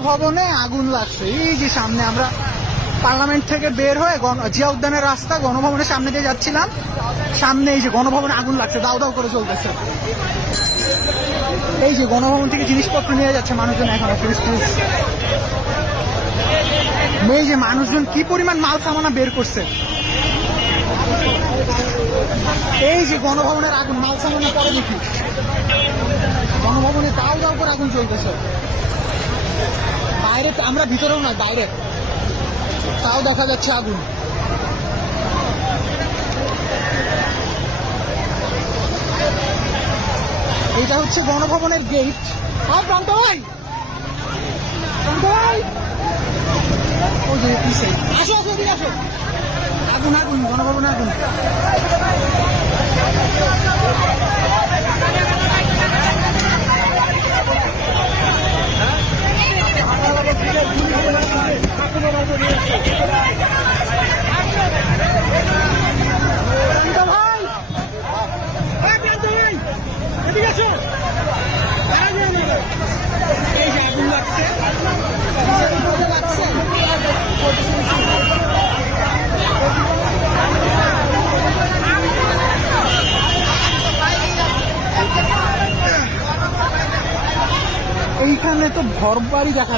গণভবনে আগুন লাগছে। এই যে সামনে আমরা পার্লামেন্ট থেকে বের হয়ে জিয়া উদ্যানের রাস্তা গণভবনের সামনে দিয়ে যাচ্ছিলাম, সামনে এই যে গণভবনে আগুন লাগছে, দাও দাও করে চলতেছে। এই যে গণভবন থেকে জিনিসপত্র নিয়ে যাচ্ছে মানুষজন এখন। এই যে মানুষজন কি পরিমাণ মাল সামানা বের করছে। এই যে গণভবনের আগুন, মাল সামানা পরে দেখি গণভবনে দাও দাও করে আগুন চলতেছে। বাইরে আমরা ভিতরেও নয়, বাইরে তাও দেখা যাচ্ছে আগুন। এটা হচ্ছে গণভবনের গেট। আর প্রান্ত ভাই, প্রান্ত ভাই, ওই যে পিছে আসো, আসো, এদিকে আসো। আগুন আগুন, গণভবনে আগুন। এইখানে তো ঘর বাড়ি দেখা